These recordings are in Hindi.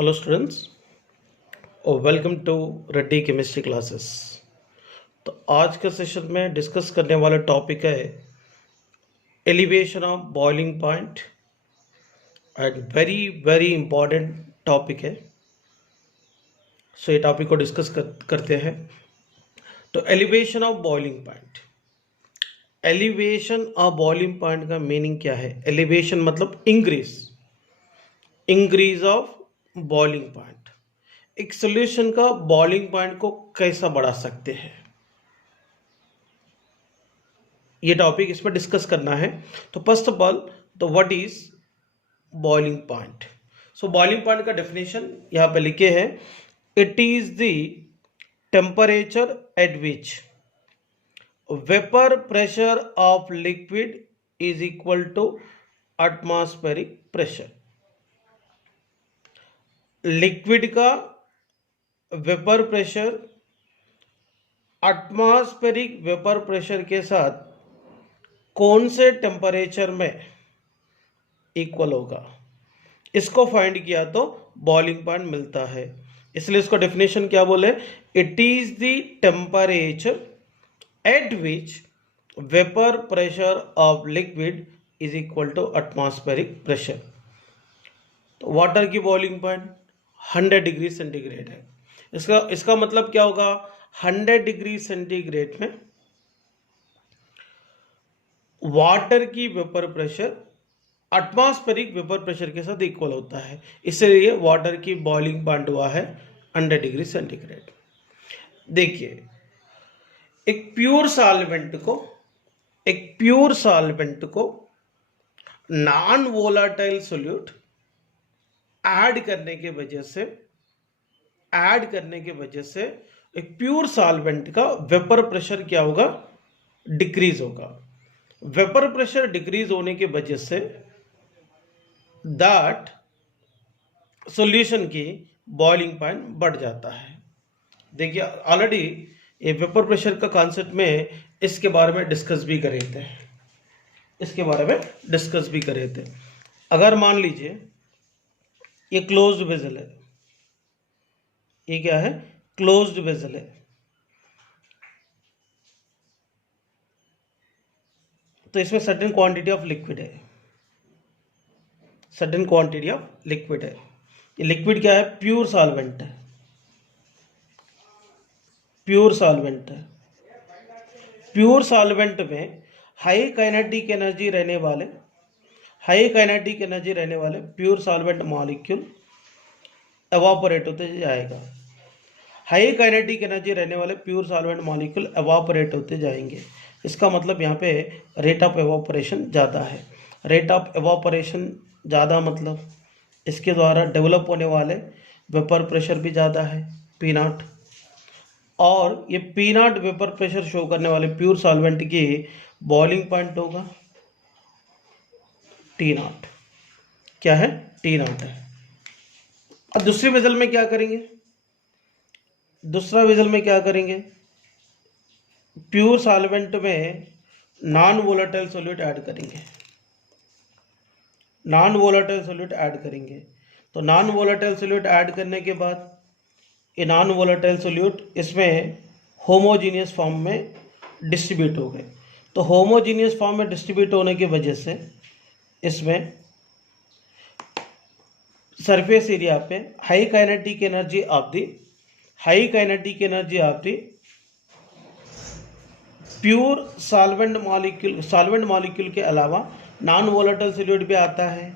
हेलो स्टूडेंट्स और welcome to Reddy chemistry classes. तो आज के सेशन में डिस्कस करने वाला टॉपिक है elevation of boiling point and very very important topic है। सो ये टॉपिक को डिस्कस करते हैं। तो elevation of boiling point, elevation of boiling point का मीनिंग क्या है? एलिवेशन मतलब इंक्रीज ऑफ बॉइलिंग पॉइंट। एक सॉल्यूशन का बॉइलिंग पॉइंट को कैसा बढ़ा सकते हैं, ये टॉपिक इसमें डिस्कस करना है। तो फर्स्ट ऑफ ऑल, तो what is boiling point? So boiling point का डेफिनेशन यहां पे लिखे हैं। It is the temperature at which vapour pressure of liquid is equal to atmospheric pressure. Liquid का vapour pressure atmospheric vapour pressure के साथ कौन से टेम्परेचर में इक्वल होगा, इसको फाइंड किया तो बॉइलिंग पॉइंट मिलता है। इसलिए इसको डेफिनेशन क्या बोले? It is the temperature at which vapour pressure of liquid is equal to atmospheric pressure. तो वाटर की बॉइलिंग पॉइंट 100 डिग्री सेंटीग्रेड है। इसका मतलब क्या होगा? 100 डिग्री सेंटीग्रेड में वाटर की vapour pressure atmospheric vapour pressure के साथ इक्वल होता है, इसलिए वाटर की बॉइलिंग पॉइंट हुआ है 100 डिग्री सेंटीग्रेड। देखिए, एक प्योर सॉल्वेंट को नॉन वोलाटाइल सोल्यूट ऐड करने के वजह से एक प्योर सॉल्वेंट का वेपर प्रेशर क्या होगा? डिक्रीज होगा। वेपर प्रेशर डिक्रीज होने की वजह से दैट सॉल्यूशन की बॉइलिंग पॉइंट बढ़ जाता है। देखिए, ऑलरेडी ये वेपर प्रेशर का कॉन्सेप्ट में इसके बारे में डिस्कस भी करे थे। अगर मान लीजिए ये क्लोज्ड वेसल है, ये क्या है? क्लोज्ड वेसल है। तो इसमें सर्टेन क्वांटिटी ऑफ लिक्विड है। ये लिक्विड क्या है? प्योर सॉल्वेंट है। प्योर सॉल्वेंट में हाई काइनेटिक एनर्जी रहने वाले प्योर सॉल्वेंट मॉलिक्यूल एवापोरेट होते जाएगा। हाई काइनेटिक एनर्जी रहने वाले प्योर सॉल्वेंट मॉलिक्यूल एवापोरेट होते जाएंगे। इसका मतलब यहाँ पे रेट ऑफ एवापोरेशन ज़्यादा है। रेट ऑफ एवापोरेशन ज़्यादा मतलब इसके द्वारा डेवलप होने वाले वेपर प्रेशर भी ज़्यादा है, P0। और ये P0 वेपर प्रेशर शो करने वाले प्योर सॉल्वेंट की बॉइलिंग पॉइंट होगा T0। क्या है? T0 है। अब दूसरे वेसल में क्या करेंगे? प्योर सॉल्वेंट में नॉन वोलेटाइल सॉल्यूट ऐड करेंगे। तो नॉन वोलेटाइल सॉल्यूट ऐड करने के बाद ये नॉन वोलेटाइल सॉल्यूट इसमें होमोजीनियस फॉर्म में डिस्ट्रीब्यूट हो गए। तो होमोजीनियस फॉर्म में डिस्ट्रीब्यूट होने की वजह से इसमें सरफेस एरिया पे high kinetic energy of the pure solvent molecule के अलावा नॉन वोलेटाइल सॉल्यूट भी आता है।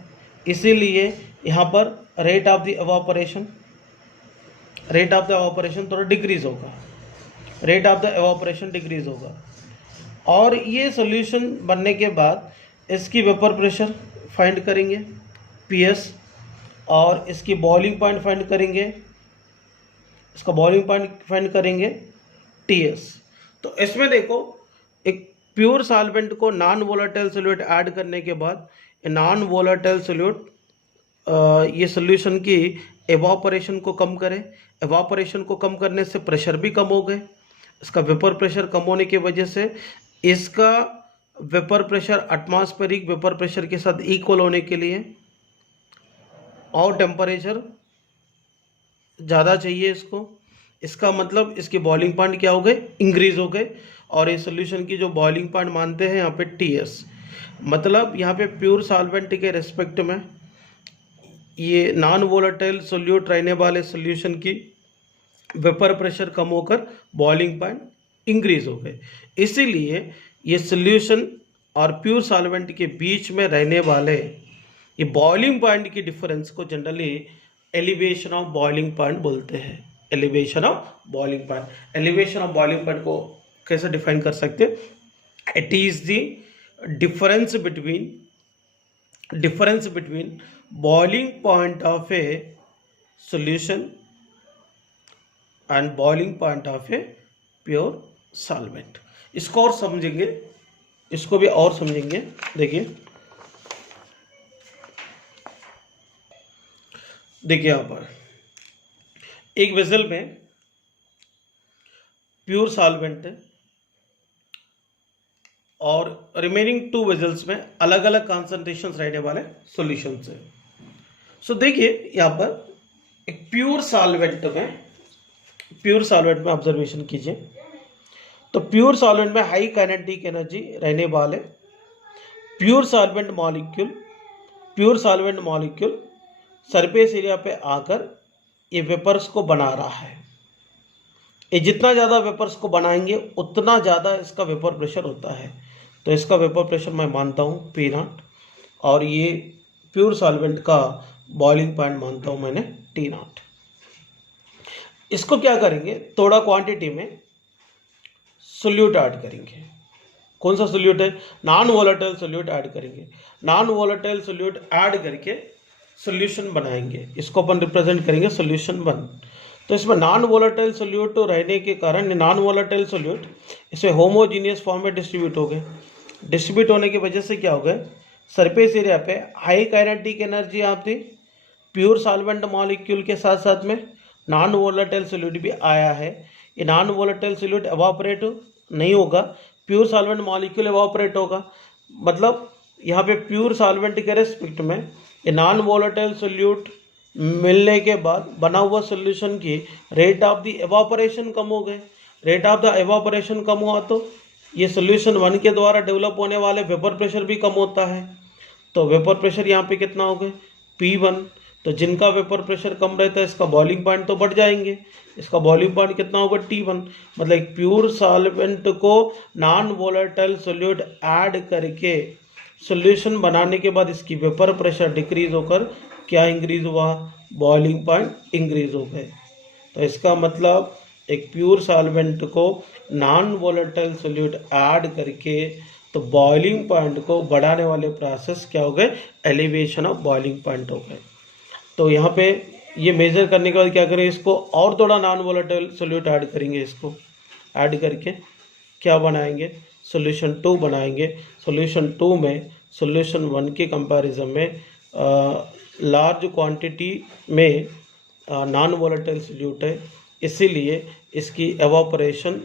इसीलिए यहाँ पर रेट ऑफ द एवापोरेशन थोड़ा डिक्रीज होगा। और ये सॉल्यूशन बनने के बाद इसकी वेपर प्रेशर फाइंड करेंगे PS, और इसकी बॉइलिंग पॉइंट फाइंड करेंगे TS। तो इसमें देखो, एक प्योर सॉल्वेंट को नॉन वोलेटाइल सॉल्यूट ऐड करने के बाद नॉन वोलेटाइल सॉल्यूट ये सॉल्यूशन की एवापोरेशन को कम करने से प्रेशर भी कम हो गए। इसका वेपर प्रेशर कम होने की वजह से इसका vapour pressure atmospheric vapour pressure के साथ इक्वल होने के लिए और टेम्परेचर ज़्यादा चाहिए इसको, इसका मतलब इसके बॉइलिंग पॉइंट क्या हो गए, इंक्रीज हो गए। और इस सोल्यूशन की जो बॉइलिंग पॉइंट मानते हैं यहाँ पे टीएस, मतलब यहाँ पे प्योर सॉल्वेंट के रेस्पेक्ट में ये नॉन वोलेटाइल सोल्यूट रहने वाले सोल्यूशन की वेपर प्रेशर कम होकर बॉइलिंग पॉइंट इंक्रीज हो गए। इसीलिए ये सोल्यूशन और प्योर सॉल्वेंट के बीच में रहने वाले ये बॉइलिंग पॉइंट की डिफरेंस को generally elevation of boiling point बोलते हैं। Elevation of boiling point, elevation of boiling point को कैसे डिफाइन कर सकते हैं? It is the difference between boiling point of A solution and boiling point of a pure solvent. इसको और समझेंगे, इसको भी और समझेंगे। देखिए यहाँ पर एक वेसल में प्योर सॉल्वेंट है और रिमेनिंग 2 वेजल्स में अलग अलग कॉन्सेंट्रेशंस रहने वाले सॉल्यूशंस है। सो देखिए यहाँ पर एक प्योर सॉल्वेंट में ऑब्जर्वेशन कीजिए, तो प्योर सॉल्वेंट में हाई काइनेटिक एनर्जी रहने वाले pure solvent molecule surface area पे आकर ये वेपर्स को बना रहा है। ये जितना ज़्यादा वेपर्स को बनाएंगे उतना ज़्यादा इसका वेपर प्रेशर होता है। तो इसका वेपर प्रेशर मैं मानता हूँ P0 और ये प्योर सॉल्वेंट का बॉइलिंग पॉइंट मानता हूँ मैंने T0। इसको क्या करेंगे, थोड़ा क्वांटिटी में सोल्यूट ऐड करेंगे। कौन सा सोल्यूट है? नॉन वोलेटाइल सोल्यूट ऐड करेंगे। नॉन वोलेटाइल सोल्यूट ऐड करके सोल्यूशन बनाएंगे, इसको अपन रिप्रेजेंट करेंगे सोल्यूशन 1। तो इसमें नॉन वोलेटाइल सोल्यूट रहने के कारण नॉन वोलेटाइल सोल्यूट इसमें होमोजीनियस फॉर्म में डिस्ट्रीब्यूट हो गए। डिस्ट्रीब्यूट होने की वजह से क्या हो गए, सरफेस एरिया पे हाई काइनेटिक एनर्जी आपकी प्योर सॉल्वेंट मॉलिक्यूल के साथ साथ में नॉन वोलेटाइल सोल्यूट भी आया है। ये नॉन वोलेटाइल सोल्यूट एवापोरेट नहीं होगा, प्योर सॉल्वेंट मॉलिक्यूल एवापोरेट होगा। मतलब यहाँ पे प्योर सॉल्वेंट के रेस्पेक्ट में ये नॉन वोलेटाइल सोल्यूट मिलने के बाद बना हुआ सोल्यूशन की रेट ऑफ द एवापोरेशन कम हो गए। रेट ऑफ द एवापोरेशन कम हुआ तो ये सोल्यूशन 1 के द्वारा डेवलप होने वाले वेपर प्रेशर भी कम होता है। तो वेपर प्रेशर यहाँ पे कितना हो गए, P1। तो जिनका वेपर प्रेशर कम रहता है इसका बॉइलिंग पॉइंट तो बढ़ जाएंगे। इसका बॉइलिंग पॉइंट कितना होगा, T1। मतलब एक प्योर सॉल्वेंट को नॉन वोलेटाइल सोल्यूट ऐड करके सोल्यूशन बनाने के बाद इसकी वेपर प्रेशर डिक्रीज होकर क्या इंक्रीज हुआ, बॉइलिंग पॉइंट इंक्रीज हो गए। तो इसका मतलब एक प्योर सॉल्वेंट को नॉन वोलेटाइल सोल्यूट ऐड करके तो बॉइलिंग पॉइंट को बढ़ाने वाले प्रोसेस क्या हो गए, एलिवेशन ऑफ बॉइलिंग पॉइंट हो गए। तो यहाँ पे ये मेजर करने के बाद क्या करें, इसको और थोड़ा नॉन वोलेटाइल सोल्यूट ऐड करेंगे। इसको ऐड करके क्या बनाएंगे, सोल्यूशन 2 बनाएंगे। सोल्यूशन 2 में सोल्यूशन 1 के कंपैरिजन में लार्ज क्वांटिटी में नॉन वोलेटाइल सोल्यूट है, इसीलिए इसकी एवापोरेशन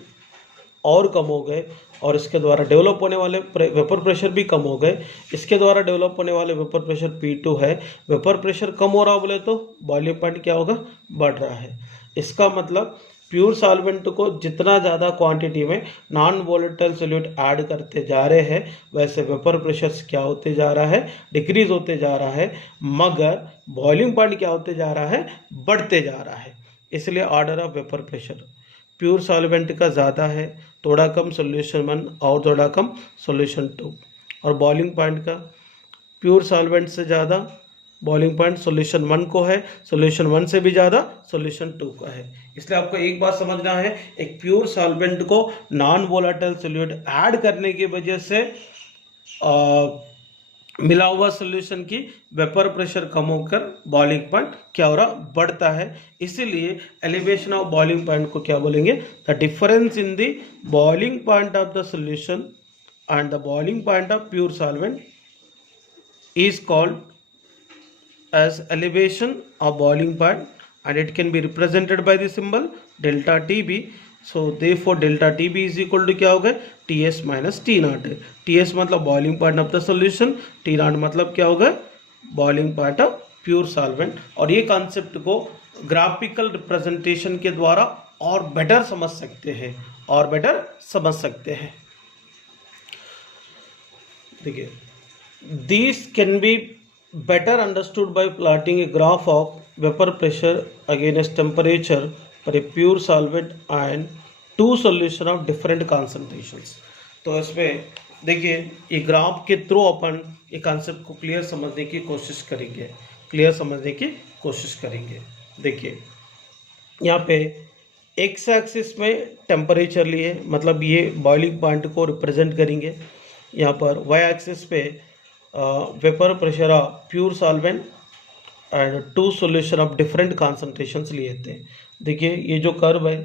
और कम हो गए और इसके द्वारा डेवलप होने वाले वेपर प्रेशर भी कम हो गए। इसके द्वारा डेवलप होने वाले वेपर प्रेशर P2 है। वेपर प्रेशर कम हो रहा बोले तो बॉइलिंग पॉइंट क्या होगा, बढ़ रहा है। इसका मतलब प्योर सॉल्वेंट को जितना ज़्यादा क्वांटिटी में नॉन वोलेटाइल सोल्यूट ऐड करते जा रहे हैं वैसे वेपर प्रेशर क्या होते जा रहा है, डिक्रीज होते जा रहा है, मगर बॉइलिंग पॉइंट क्या होते जा रहा है, बढ़ते जा रहा है। इसलिए order of vapour pressure pure solvent का ज़्यादा है, थोड़ा कम सोल्यूशन 1 और थोड़ा कम सोल्यूशन 2। और बॉइलिंग पॉइंट का प्योर सॉल्वेंट से ज़्यादा बॉइलिंग पॉइंट सोल्यूशन 1 को है, सोल्यूशन 1 से भी ज़्यादा सोल्यूशन 2 का है। इसलिए आपको एक बात समझना है, एक प्योर सॉल्वेंट को नॉन वोलेटाइल सोल्यूट ऐड करने की वजह से मिला हुआ सोल्यूशन की वेपर प्रेशर कम होकर बॉइलिंग पॉइंट क्या हो रहा, बढ़ता है। इसीलिए एलिवेशन ऑफ बॉइलिंग पॉइंट को क्या बोलेंगे, the difference in the boiling point of the solution and the boiling point of pure solvent is called as elevation of boiling point and it can be represented by the symbol delta TB. So therefore delta TB is equal to क्या हो गया, TS minus T0 है। TS मतलब boiling point of the solution, T0 मतलब क्या होगा, boiling point of pure solvent. और ये कॉन्सेप्ट को ग्राफिकल रिप्रेजेंटेशन के द्वारा और बेटर समझ सकते हैं देखिए, this can be better understood by plotting a graph of vapor pressure against temperature for a pure solvent and two solution of different concentrations। तो इसमें देखिए, ये ग्राफ के थ्रू अपन ये कॉन्सेप्ट को क्लियर समझने की कोशिश करेंगे। देखिए, यहाँ पे एक्स एक्सिस में टेम्परेचर लिए, मतलब ये बॉइलिंग पॉइंट को रिप्रेजेंट करेंगे। यहाँ पर वाई एक्सिस पे vapour pressure of pure solvent and to solution of different concentrations लिए थे। देखिए, ये जो कर्व है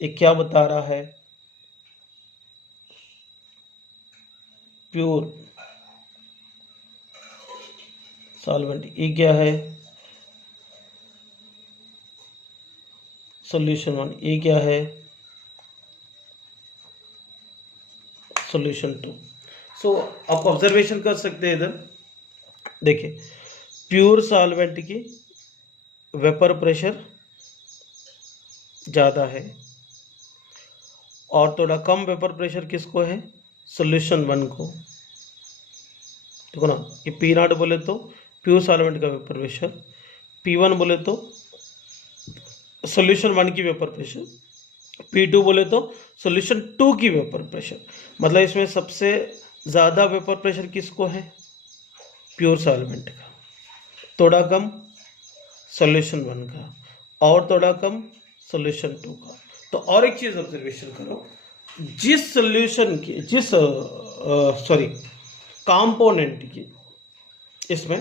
ये क्या बता रहा है, प्योर सॉल्वेंट, ये क्या है सॉल्यूशन 1, ये क्या है सॉल्यूशन 2। सो आप ऑब्जर्वेशन कर सकते हैं इधर, देखिए प्योर सॉल्वेंट की वेपर प्रेशर ज़्यादा है और थोड़ा कम वेपर प्रेशर किसको है, सॉल्यूशन 1 को। देखो ना, ये P0 बोले तो प्योर सॉल्वेंट का वेपर प्रेशर, P1 बोले तो सॉल्यूशन 1 की वेपर प्रेशर, P2 बोले तो सॉल्यूशन 2 की वेपर प्रेशर। मतलब इसमें सबसे ज़्यादा वेपर प्रेशर किसको है, प्योर सॉल्वेंट का, थोड़ा कम सॉल्यूशन 1 का और थोड़ा कम सॉल्यूशन 2 का। तो और एक चीज़ ऑब्जर्वेशन करो, जिस सॉल्यूशन की कंपोनेंट की इसमें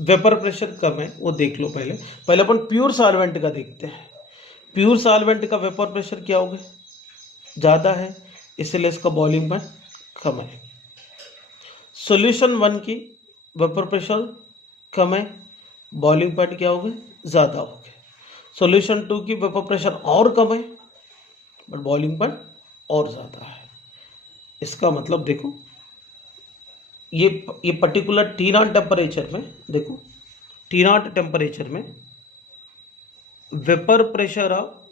वेपर प्रेशर कम है वो देख लो। पहले अपन प्योर सॉल्वेंट का देखते हैं। प्योर सॉल्वेंट का वेपर प्रेशर क्या होगा, ज़्यादा है, इसलिए इसका बॉइलिंग पॉइंट कम है। सॉल्यूशन 1 की वेपर प्रेशर कम है, बॉइलिंग पॉइंट क्या होगा, ज़्यादा हो गया। सॉल्यूशन 2 की वेपर प्रेशर और कम है बट बॉइलिंग पॉइंट और ज़्यादा है। इसका मतलब देखो, ये पर्टिकुलर T0 टेम्परेचर में, देखो T0 टेम्परेचर में vapour pressure of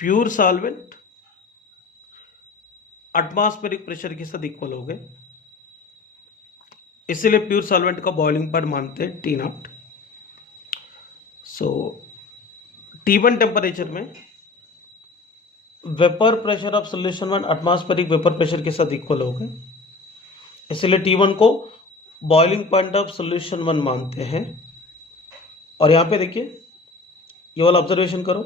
pure solvent atmospheric pressure के साथ इक्वल हो गए, इसलिए प्योर सॉल्वेंट का बॉइलिंग पॉइंट मानते हैं T0। सो T1 टेम्परेचर में vapour pressure of solution 1 atmospheric vapour pressure के साथ इक्वल हो गए, इसलिए T1 को बॉइलिंग पॉइंट ऑफ सॉल्यूशन 1 मानते हैं। और यहाँ पे देखिए, ये वाला ऑब्जर्वेशन करो,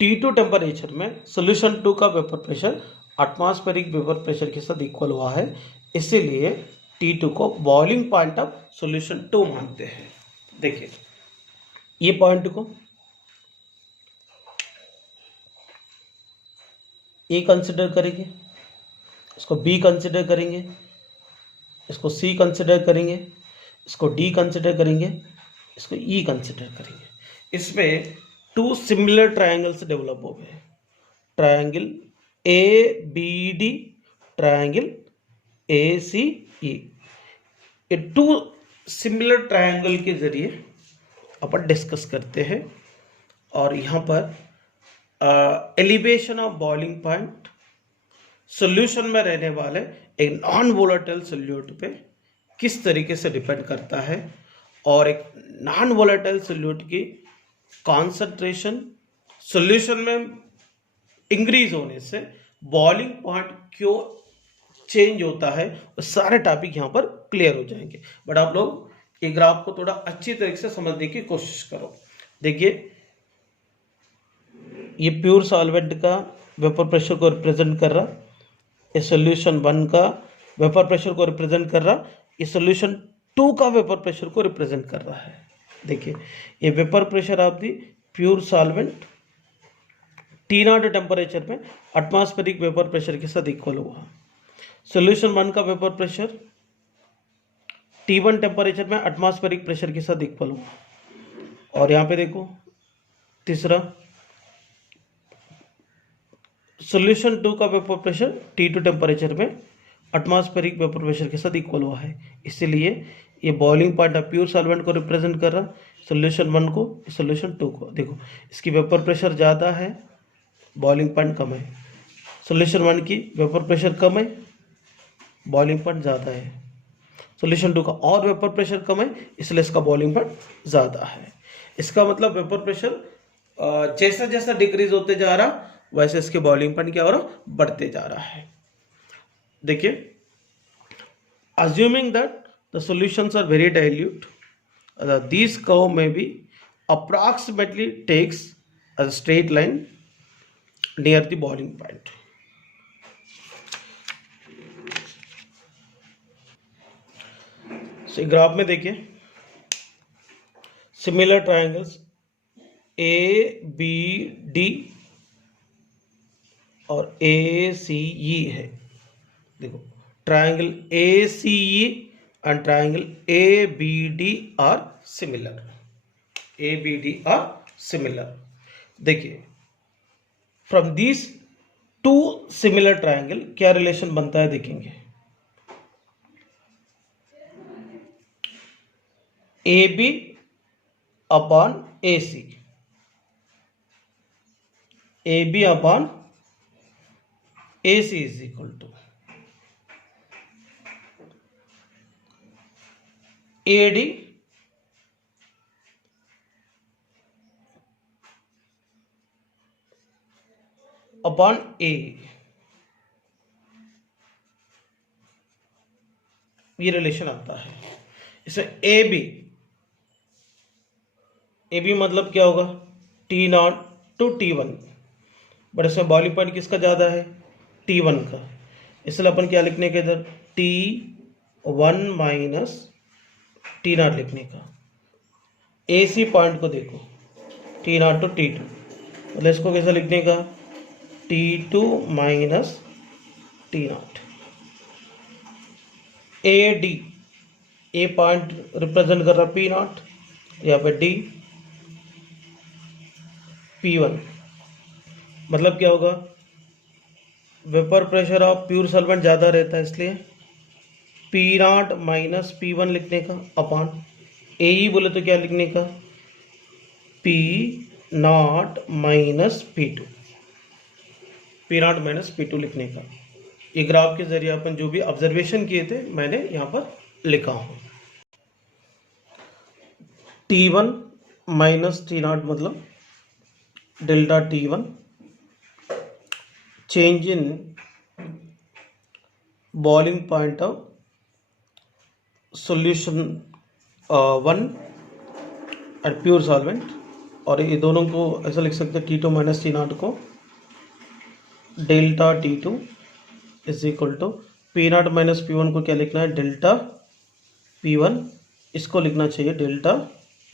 T2 टेम्परेचर में सॉल्यूशन 2 का vapour pressure atmospheric vapour pressure के साथ इक्वल हुआ है, इसीलिए T2 को बॉइलिंग पॉइंट ऑफ सॉल्यूशन 2 मानते हैं। देखिए, ये पॉइंट को ए कंसिडर करेंगे, इसको बी कंसिडर करेंगे, इसको सी कंसिडर करेंगे, इसको डी कंसिडर करेंगे, इसको ई कंसिडर करेंगे। इसमें 2 सिमिलर ट्रायंगल्स डेवलप हो गए, triangle A B D, triangle A C E. ये 2 सिमिलर ट्रायंगल के जरिए अपन डिस्कस करते हैं। और यहाँ पर elevation of boiling point solution में रहने वाले एक नॉन वोलेटाइल सॉल्यूट पे किस तरीके से डिपेंड करता है, और एक नॉन वोलेटाइल सॉल्यूट की कॉन्सेंट्रेशन सॉल्यूशन में इंक्रीज होने से बॉइलिंग पॉइंट क्यों चेंज होता है, वो सारे टॉपिक यहाँ पर क्लियर हो जाएंगे। बट आप लोग ये ग्राफ को थोड़ा अच्छी तरीके से समझने की कोशिश करो। देखिए, ये प्योर सॉल्वेंट का वेपर प्रेशर को रिप्रेजेंट कर रहा, ये सॉल्यूशन 1 का वेपर प्रेशर को रिप्रेजेंट कर रहा, ये सॉल्यूशन 2 का वेपर प्रेशर को रिप्रेजेंट कर रहा है। देखिए, ये vapour pressure of the pure solvent T0 temperature में एटमॉस्फेरिक वेपर प्रेशर के साथ इक्वल हुआ। सॉल्यूशन 1 का वेपर प्रेशर T1 टेम्परेचर में एटमॉस्फेरिक प्रेशर के साथ इक्वल हुआ। और यहाँ पे देखो, तीसरा सॉल्यूशन 2 का वेपर प्रेशर T2 टेम्परेचर में एटमॉस्फेरिक वेपर प्रेशर के साथ इक्वल हुआ है, इसीलिए ये boiling point of pure solvent को रिप्रेजेंट कर रहा, सोल्यूशन 1 को, सोल्यूशन 2 को। देखो इसकी वेपर प्रेशर ज़्यादा है, बॉइलिंग पॉइंट कम है। सोल्यूशन 1 की वेपर प्रेशर कम है, बॉइलिंग पॉइंट ज़्यादा है। सोल्यूशन 2 का और वेपर प्रेशर कम है, इसलिए इसका बॉइलिंग पॉइंट ज़्यादा है। इसका मतलब वेपर प्रेशर जैसा जैसा डिक्रीज होते जा रहा वैसे इसके बॉइलिंग पॉइंट क्या हो रहा, बढ़ते जा रहा है। देखिए, assuming that the solutions are very dilute, these curve may be approximately takes a straight line near the boiling point. So graph में देखिए, similar triangles A B D और ए सी ई है। देखो triangle ACE and triangle ABD are similar. ABD are similar. देखिए, from these two similar triangle क्या रिलेशन बनता है देखेंगे। AB upon AC, AB upon AC is equal to AD upon A. ये रिलेशन आता है। इसमें ए बी मतलब क्या होगा, T0 टू T1, बट इसमें बॉइलिंग पॉइंट किसका ज़्यादा है, T1 का, इसलिए अपन क्या लिखने के इधर T1 माइनस T0 लिखने का। AC पॉइंट को देखो T0 टू T2, मतलब इसको कैसा लिखने का, T2 माइनस T0। AD, ए पॉइंट रिप्रेजेंट कर रहा P0, यहाँ पे D P1, मतलब क्या होगा, vapour pressure of pure solvent ज़्यादा रहता है, इसलिए P0 माइनस P1 लिखने का अपॉन AE बोले तो क्या लिखने का, P0 minus P2, P0 minus P2 लिखने का। ये ग्राफ के जरिए अपन जो भी ऑब्जर्वेशन किए थे मैंने यहाँ पर लिखा हूँ। T1 माइनस T0 मतलब delta T1, change in boiling point of solution 1 and pure solvent, और ये दोनों को ऐसा लिख सकते हैं T2 माइनस T0 को delta T2 is equal to P0 minus P1 को क्या लिखना है, डेल्टा P1, इसको लिखना चाहिए डेल्टा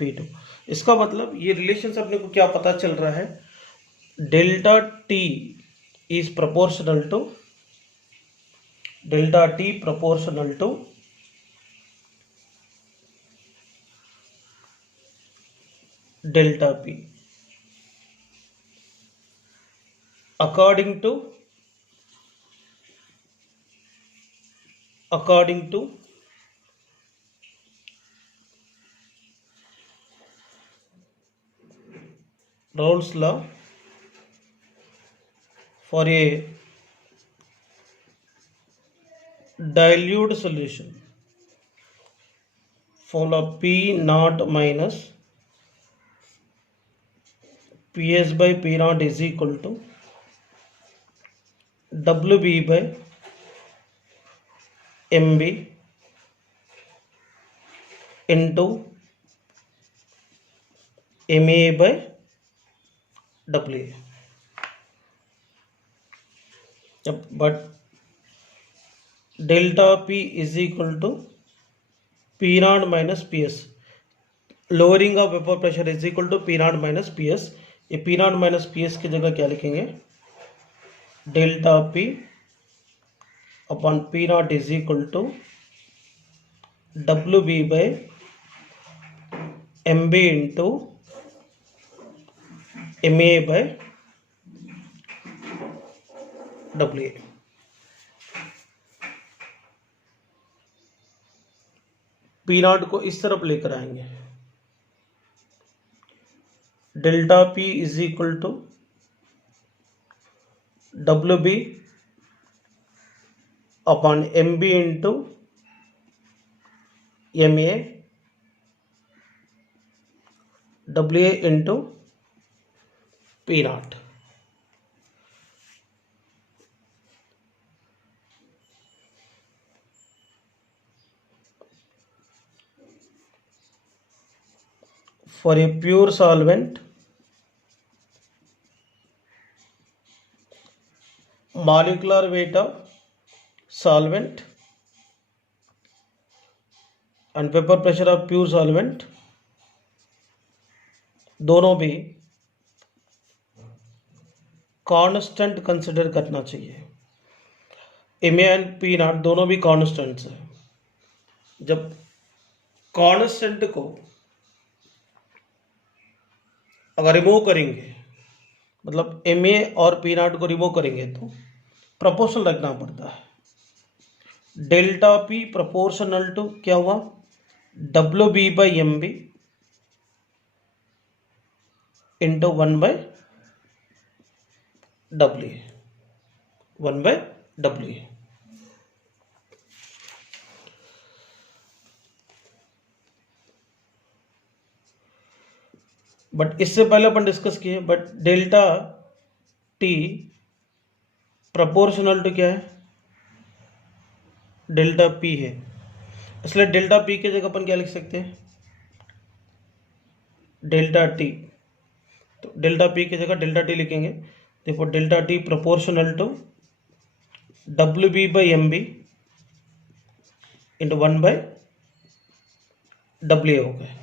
P2। इसका मतलब ये रिलेशन से अपने को क्या पता चल रहा है, delta T is proportional to delta T proportional to delta P according to Raoult's law for a dilute solution, formula P0 minus PS by P0 is equal to WB by MB into MA by WA। but delta P is equal to P0 minus PS, lowering of vapor pressure is equal to P0 minus PS। ये P0 minus PS की जगह क्या लिखेंगे, delta P upon P0 is equal to WB by MB into MA by WA। P nought को इस तरफ लेकर आएंगे, delta P is equal to W B upon M B into M A W A into P nought. For a pure solvent, molecular weight of solvent and vapor pressure of pure solvent दोनों भी कांस्टेंट कंसिडर करना चाहिए। एम एंड पी नॉट दोनों भी कांस्टेंट्स है। जब कांस्टेंट को अगर रिमूव करेंगे, मतलब एम ए और पी नॉट को रिमूव करेंगे तो प्रोपोर्शनल रखना पड़ता है। डेल्टा पी प्रोपोर्शनल टू क्या हुआ, W B by M B into 1/W, 1/W। But इससे पहले अपन डिस्कस किए, but delta T proportional to क्या है, डेल्टा पी है। इसलिए डेल्टा पी की जगह अपन क्या लिख सकते हैं, डेल्टा टी। तो डेल्टा पी की जगह डेल्टा टी लिखेंगे। देखो delta T proportional to W B by M B into 1/W हो गए।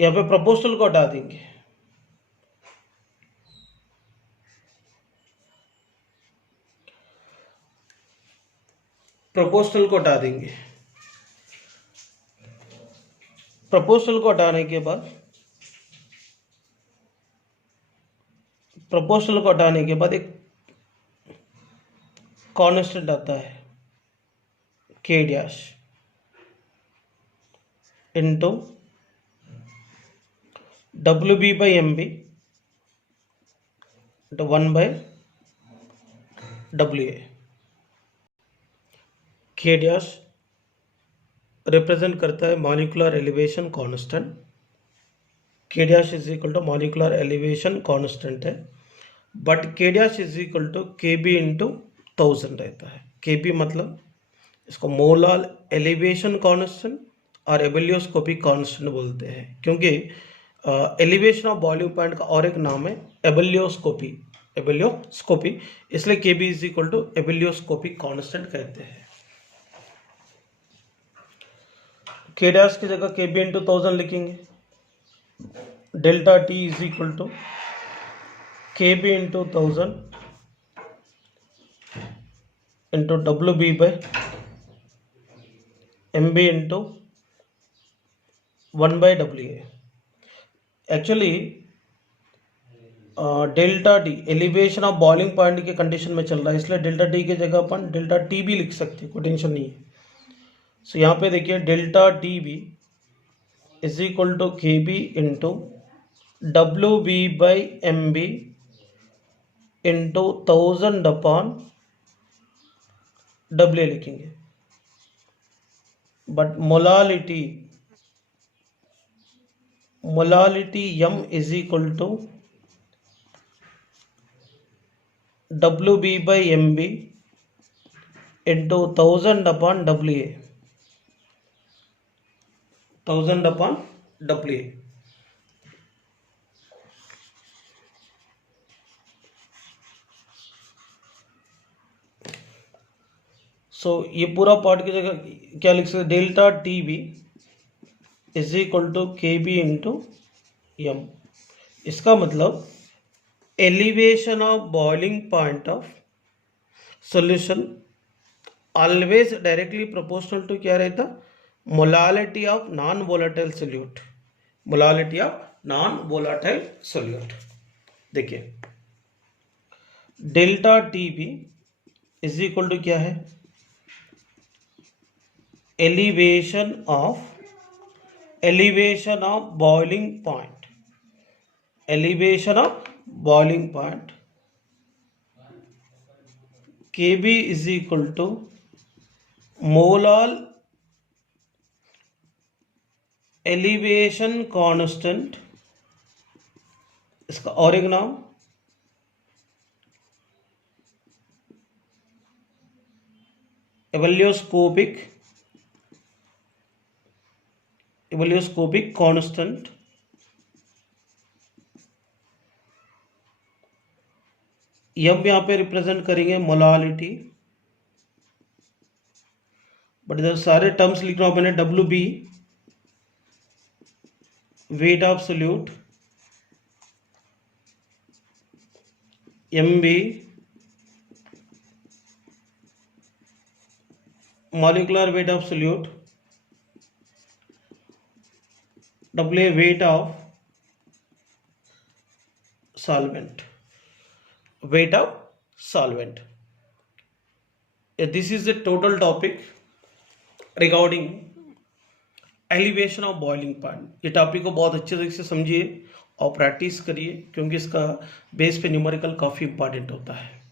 यहाँ पे प्रोपोर्शनल को हटा देंगे, प्रोपोर्शनल को हटा देंगे। प्रोपोर्शनल को हटाने के बाद एक कांस्टेंट आता है K dash into W B by M B into 1/W A. K dash represent करता है molecular elevation constant. K dash is equal to molecular elevation constant है, but K dash is equal to K B into 1000 रहता है। के बी मतलब इसको मोलार एलिवेशन कांस्टेंट और एबेलियोस्कोपिक कांस्टेंट बोलते हैं, क्योंकि एलिवेशन ऑफ बॉइलिंग पॉइंट का और एक नाम है एबेलियोस्कोपी, इसलिए K B is equal to ebullioscopic constant कहते हैं। के डैश की जगह के बी इंटू 1000 लिखेंगे। Delta T is equal to K B into 1000 into W B by M B into 1/W A. Actually delta T elevation of boiling point के कंडीशन में चल रहा है, इसलिए डेल्टा टी की जगह अपन डेल्टा टी भी लिख सकते हैं, कोई टेंशन नहीं है। सो यहाँ पे देखिए delta T B is equal to K B into W B by M B into 1000/W लिखेंगे। But molality m is equal to W B by M B into 1000/W A, 1000/W A. So ये पूरा पार्ट की जगह क्या लिख सकते, delta T B is equal to K B into M. इसका मतलब elevation of boiling point of solution always directly proportional to क्या रहता, molality of non volatile solute, molality of non volatile solute. देखिए delta T B is equal to क्या है, elevation of boiling point, elevation of boiling point, Kb is equal to molar elevation constant, इसका और एक नाम एवल्योस्कोपिक कांस्टेंट, हम यहां पे रिप्रेजेंट करेंगे मोलालिटी, बट इधर सारे टर्म्स लिख रहा हूं मैंने, W B weight of solute, M B molecular weight of solute, W weight of solvent, weight of solvent. This is the total topic regarding elevation of boiling point. ये टॉपिक को बहुत अच्छे तरीके से समझिए और प्रैक्टिस करिए, क्योंकि इसका बेस पे न्यूमेरिकल काफ़ी इंपॉर्टेंट होता है.